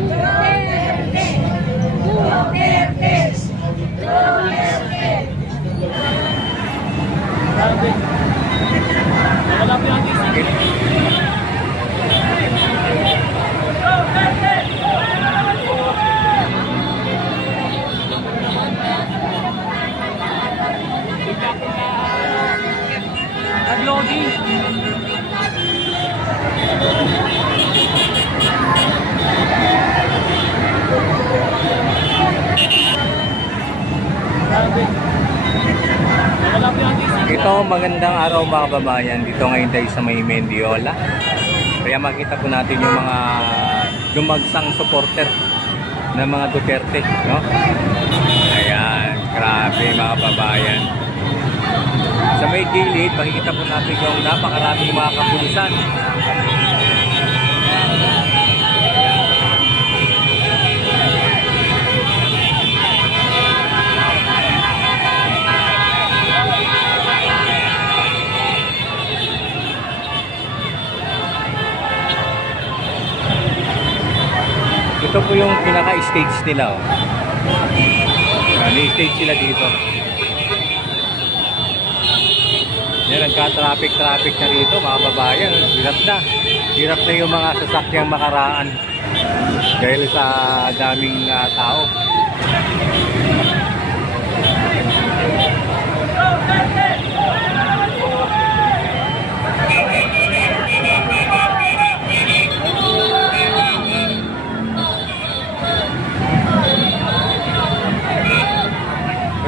Duterte! Duterte! Duterte! Wala po yung isip. Nag-loading. Wala po yung isip. Ito, magandang araw mga kababayan. Dito ngayon tayo sa may Mendiola. Kaya makita po natin yung mga lumagsang supporter ng mga Duterte, no? Ayan, grabe mga kababayan. Sa may gilid, makikita po natin yung napakaraming mga kapulisan. Ito po yung pinaka-stage nila, oh. May stage sila dito. Yan, nagka-traffic na rito mga babayan. Hirap na yung mga sasakyang makaraan dahil sa daming tao.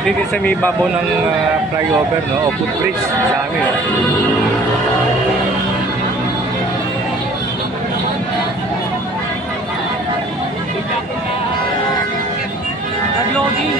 Dito sa may babaw ng flyover, no, o footbridge sa amin, no? Nag-loading.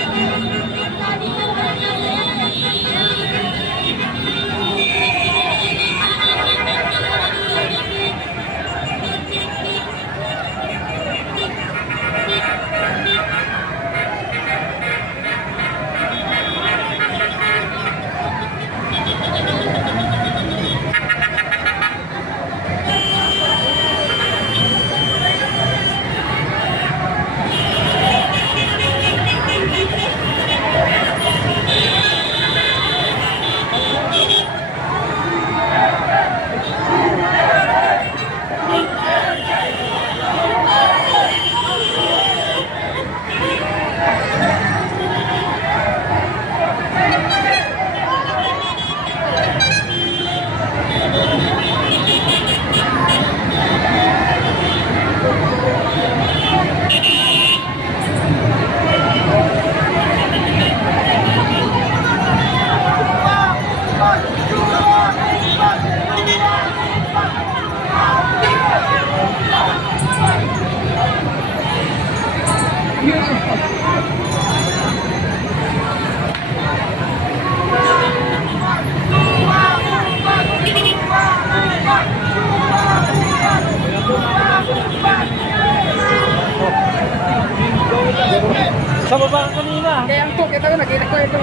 Sa baba kanina. Kaya ang kita ko, nakita ko ito.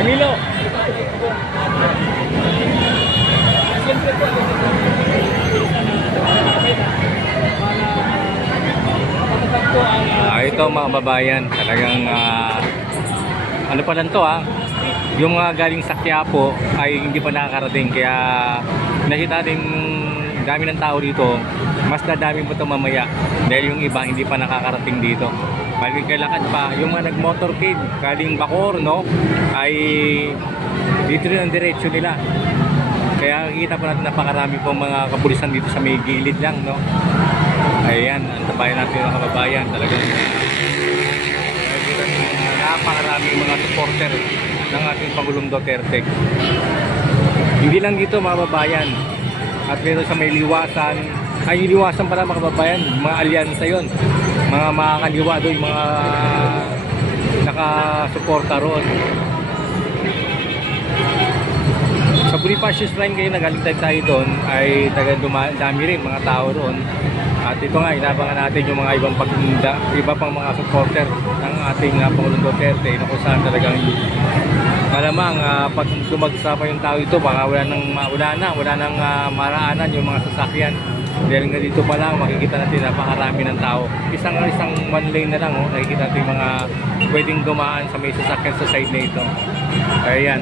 Camilo. Ito mga babayan, talagang ano pa lang to, yung galing sa Quiapo ay hindi pa nakakarating, kaya nakita din dami ng tao dito, mas dadami pa ito mamaya dahil yung iba hindi pa nakakarating dito. Balik kalakad pa yung mga nag-motorcade galing Bacoor, no, ay dito rin ang diretsyo nila. Kaya nakikita po natin napakarami po mga kapulisan dito sa may gilid lang, no. Ayan, ang tabayan natin mga kababayan, talagang napakaraming mga supporter ng ating Pangulong Duterte. Hindi lang dito mga kababayan, at meron sa may liwasan, ay liwasan pala mga kababayan, mga alyansa yon, mga makakaliwa doon, mga nakasuporta roon. Sa Bonifacio Shrine kayo, nagaling tayo doon, ay dami rin mga tao roon. At ito nga, inabangan natin yung mga iba pang mga supporter ng ating Pangulong Duterte, na kung saan talagang malamang pag dumagsa pa yung tao ito, baka wala nang maraanan yung mga sasakyan. Dahil nga dito pa lang, makikita natin napakarami ng tao. Isang one lane na lang, nakikita natin mga pwedeng dumaan sa may sasakyan sa side na ito. Kaya yan.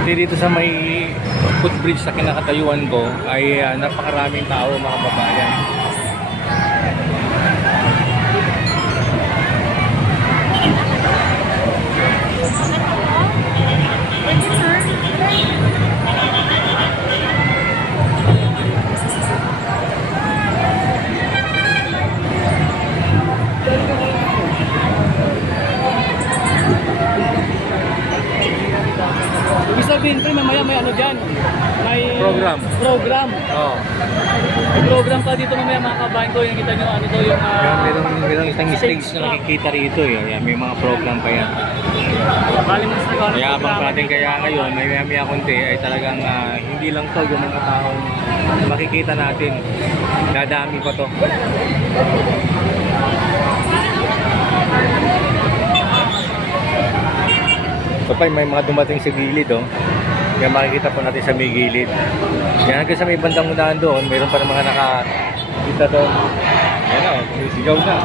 Pati dito sa may footbridge sa kinakatayuan ko ay napakaraming tao, mga kababayan. Ibig sabihin, pre, mamaya may ano dyan? May Program. Program. Oo. May program pa dito mamaya mga kabayan ko. Yung kita nyo, ano to yung... Merong isang stage na nakikita rito. Yan, may mga program pa yan. Bali mo sa Kaya abang pa natin kaya ngayon, may maya konti ay talagang hindi lang to yung mga taong makikita natin. Dadami pa to. So pa may mga dumating sa gilid, oh. Kaya makikita po natin sa may gilid. Yan, hanggang sa may bandang unahan doon, mayroon pa ng mga nakakita doon. Yan o, sigaw na.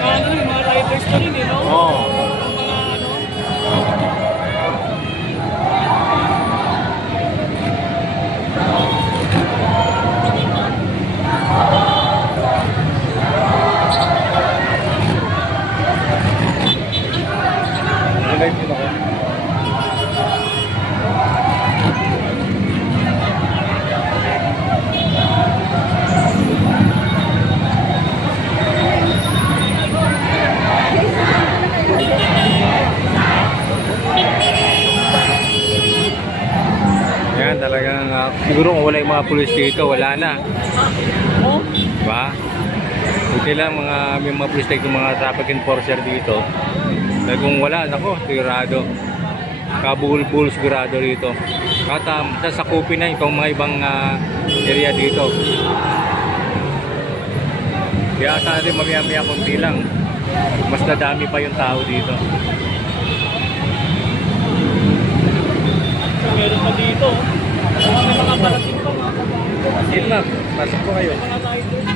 mga ano, yung mga riders ko rin, no? Oo. Yung mga ano... Live din ako. Yan, talagang siguro kung wala yung mga pulis dito, wala na. Oh? Diba? Buti lang may mga pulis dito, mga traffic enforcer dito. Dahil kung wala, nako, sigurado. Kabul-bul sigurado dito. At sasakupin na itong mga ibang area dito. Kaya sa natin mamaya-maya kunti lang. Mas nadami pa yung tao dito. Meron pa dito. May mga parating pa mga kabayan. Sige na, pasok po kayo. Mga riders.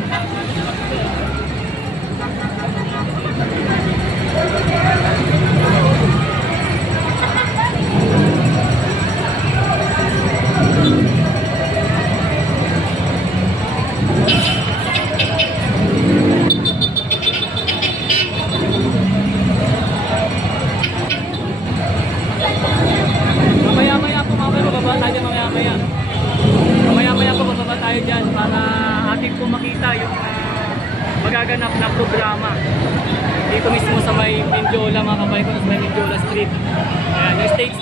Mamaya-maya po mga kayo, bababa tayo mamaya-maya. Mamaya-maya po bababa tayo dyan para atin po makita yung magaganap na programa. Dito mismo sa may Mindiola, mga kabayan ko, sa may Mindiola Street. Ayan, yung stage